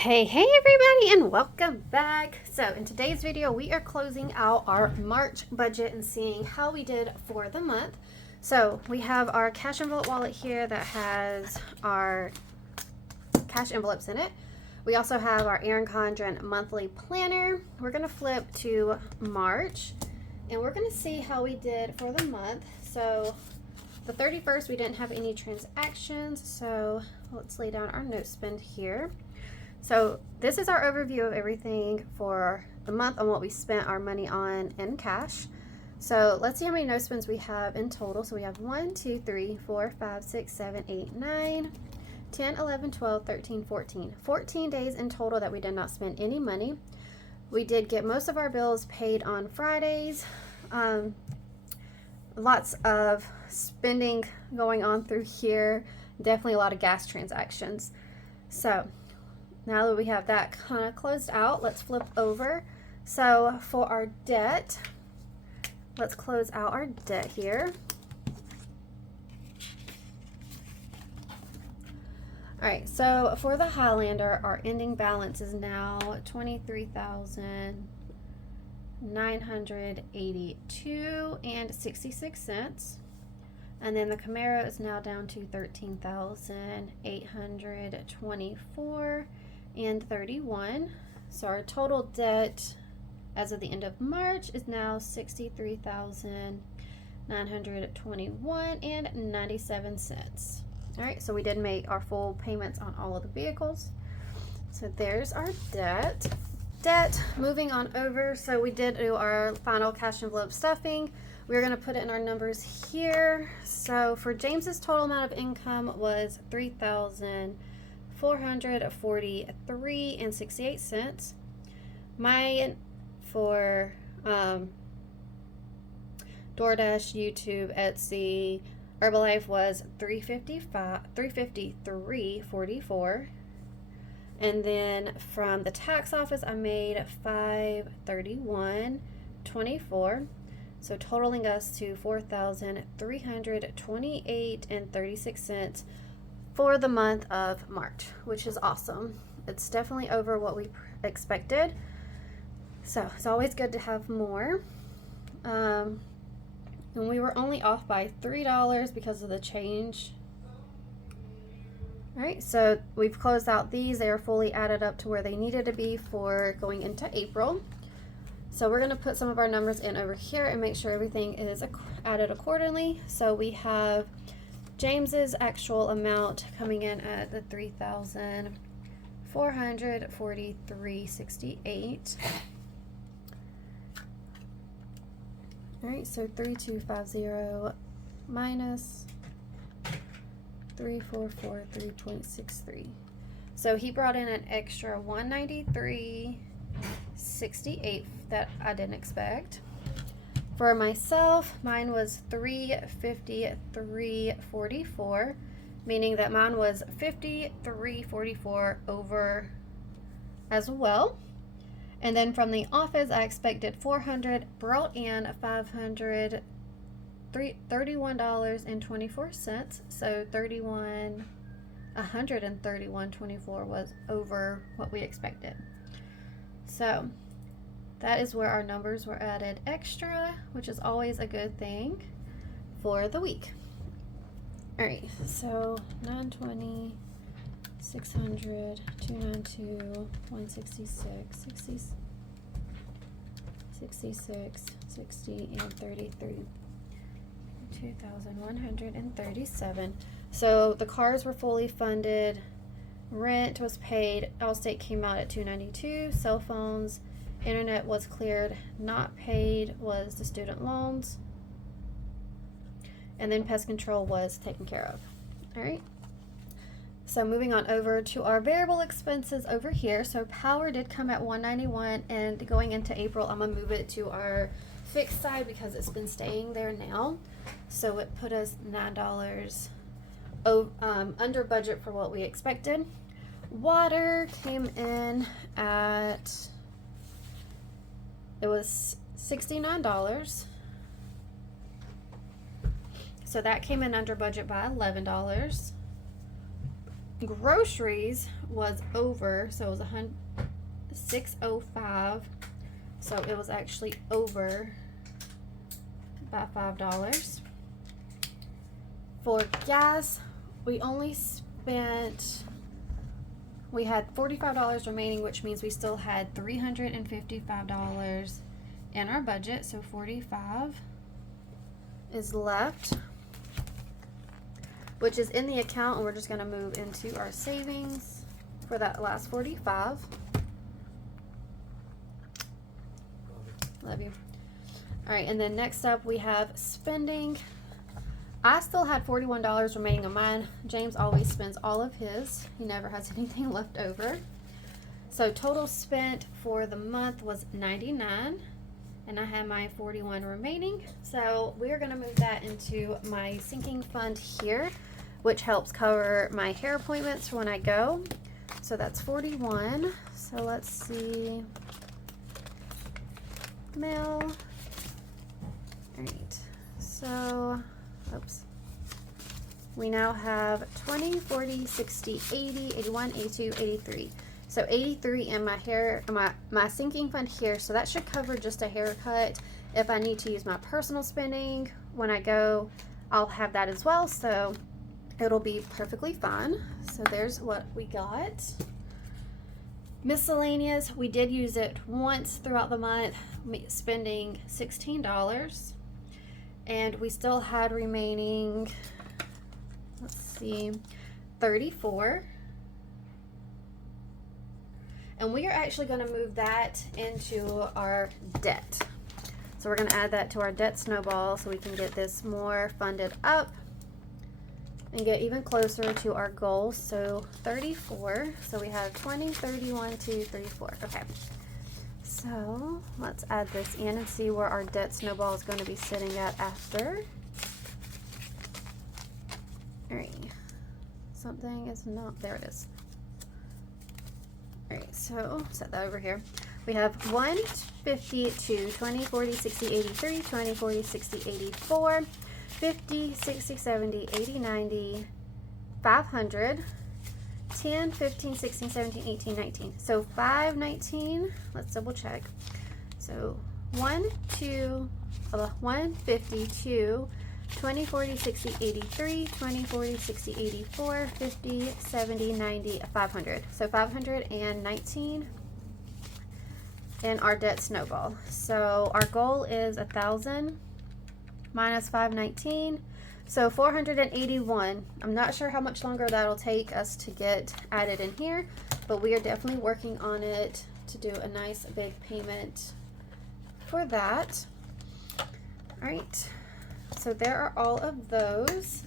Hey everybody, and welcome back. So in today's video we are closing out our March budget and seeing how we did for the month. So we have our cash envelope wallet here that has our cash envelopes in it. We also have our Erin Condren monthly planner. We're going to flip to March and we're going to see how we did for the month. So the 31st we didn't have any transactions, so let's lay down our note spend here. So this is our overview of everything for the month on what we spent our money on in cash. So let's see how many no spends we have in total. So we have 1, 2, 3, 4, 5, 6, 7, 8, 9, 10, 11, 12, 13, 14. 14 days in total that we did not spend any money. We did get most of our bills paid on Fridays. Lots of spending going on through here. Definitely a lot of gas transactions. So now that we have that kind of closed out, let's flip over. So for our debt, let's close out our debt here. All right, so for the Highlander, our ending balance is now $23,982.66. And then the Camaro is now down to $13,824.31. So our total debt as of the end of March is now $63,921.97. All right, so we did make our full payments on all of the vehicles. So there's our debt. Moving on over, so we did do our final cash envelope stuffing. We're going to put it in our numbers here. So for James's total amount of income was $3,443.68. Mine for DoorDash, YouTube, Etsy, Herbalife was $353.44. And then from the tax office, I made $531.24. So totaling us to $4,328.36 for the month of March, which is awesome. It's definitely over what we expected. So it's always good to have more. And we were only off by $3 because of the change. All right, so we've closed out these. They are fully added up to where they needed to be for going into April. So we're going to put some of our numbers in over here and make sure everything is added accordingly. So we have James's actual amount coming in at the $3,443.68. All right, so 3250 minus 3443.63. So he brought in an extra $193.68 that I didn't expect. For myself, mine was $353.44, meaning that mine was $53.44 over as well. And then from the office, I expected $400, brought in $531.24. So $131.24 was over what we expected. So that is where our numbers were added extra, which is always a good thing for the week. All right, so 920, 600, 292, 166, 66, 60, and 33. 2,137. So the cars were fully funded. Rent was paid. Allstate came out at $292. Cell phones, internet was cleared. Not paid was the student loans. And then pest control was taken care of. All right. So moving on over to our variable expenses over here. So power did come at $191, and going into April, I'm gonna move it to our fixed side because it's been staying there now. So it put us $9 under budget for what we expected. Water came in at, it was $69. So that came in under budget by $11. Groceries was over, so it was 605. So it was actually over by $5. For gas, we only spent, we had $45 remaining, which means we still had $355 in our budget. So 45 is left, which is in the account, and we're just going to move into our savings for that last 45. Love you. All right, and then next up we have spending. I still had $41 remaining on mine. James always spends all of his. He never has anything left over. So total spent for the month was $99, and I have my $41 remaining. So we're going to move that into my sinking fund here, which helps cover my hair appointments for when I go. So that's $41. So let's see. Mail. All right. So, oops. We now have 20, 40, 60, 80, 81, 82, 83. So 83 in my hair, my sinking fund here. So that should cover just a haircut. If I need to use my personal spending when I go, I'll have that as well. So it'll be perfectly fine. So there's what we got. Miscellaneous, we did use it once throughout the month, spending $16. And we still had remaining, let's see, 34. And we are actually going to move that into our debt. So we're going to add that to our debt snowball so we can get this more funded up and get even closer to our goal. So 34. So we have 20, 31, 2, 34. Okay. So let's add this in and see where our debt snowball is going to be sitting at after. All right. Something is not, there it is. All right, so set that over here. We have 1, 50, 2, 20, 40, 60, 83, 20, 40, 60, 84, 50, 60, 70, 80, 90, 500, 10, 15, 16, 17, 18, 19. So 519, let's double check. So 1, 50, 2, 20, 40, 60, 83, 20, 40, 60, 84, 50, 70, 90, 500. So 519 in our debt snowball. So our goal is 1,000 minus 519. So 481. I'm not sure how much longer that'll take us to get added in here, but we are definitely working on it to do a nice big payment for that. All right. So there are all of those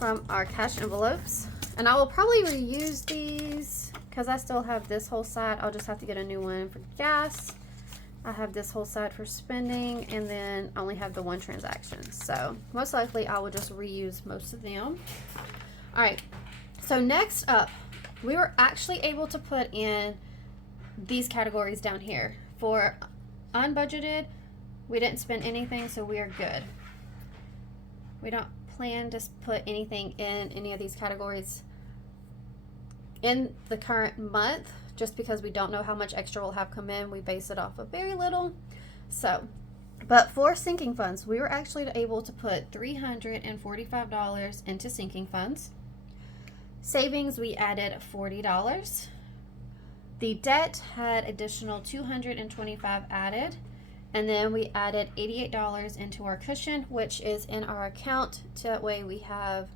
from our cash envelopes. And I will probably reuse these because I still have this whole side. I'll just have to get a new one for gas. I have this whole side for spending, and then I only have the one transaction. So most likely I will just reuse most of them. All right, so next up, we were actually able to put in these categories down here. For unbudgeted, we didn't spend anything, so we are good. We don't plan to put anything in any of these categories in the current month, just because we don't know how much extra we'll have come in. We base it off of very little. So, but for sinking funds, we were actually able to put $345 into sinking funds. Savings, we added $40. The debt had additional $225 added. And then we added $88 into our cushion, which is in our account. That way we have,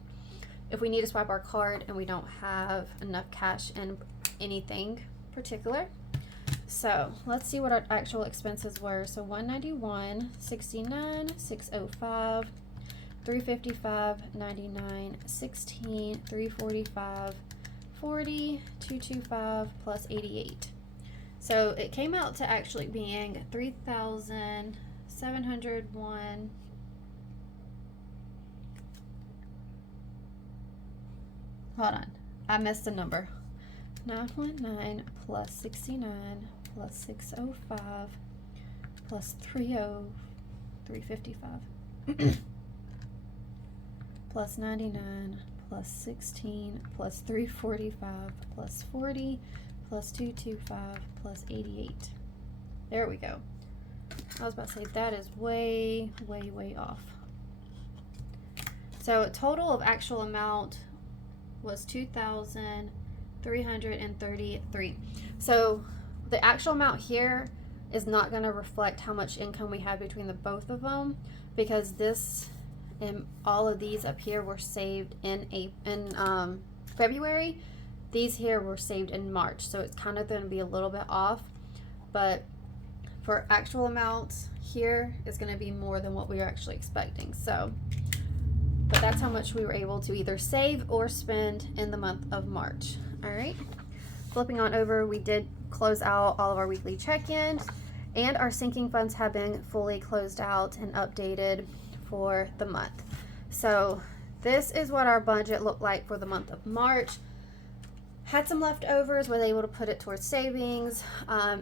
if we need to swipe our card and we don't have enough cash in anything particular. So let's see what our actual expenses were. So 191, 69, 605, 355, 99, 16, 345, 40, 225 plus 88. So it came out to actually being 3,701. Hold on, I missed a number. 919 plus 69 plus 605 plus 355 plus 99 plus 16 plus 345 plus 40 plus 225 plus 88. There we go. I was about to say that is way off. So total of actual amount was 2,333. So the actual amount here is not going to reflect how much income we had between the both of them, because this and all of these up here were saved in February. These here were saved in March, so it's kind of going to be a little bit off, but for actual amounts here is going to be more than what we were actually expecting. So, but that's how much we were able to either save or spend in the month of March. All right, flipping on over, we did close out all of our weekly check-ins, and our sinking funds have been fully closed out and updated for the month. So this is what our budget looked like for the month of March. Had some leftovers, was able to put it towards savings,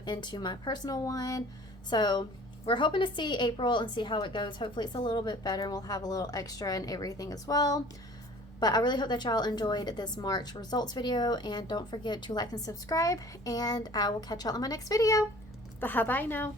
into my personal one. So we're hoping to see April and see how it goes. Hopefully it's a little bit better and we'll have a little extra and everything as well. But I really hope that y'all enjoyed this March results video, and don't forget to like and subscribe, and I will catch y'all in my next video. Bye now.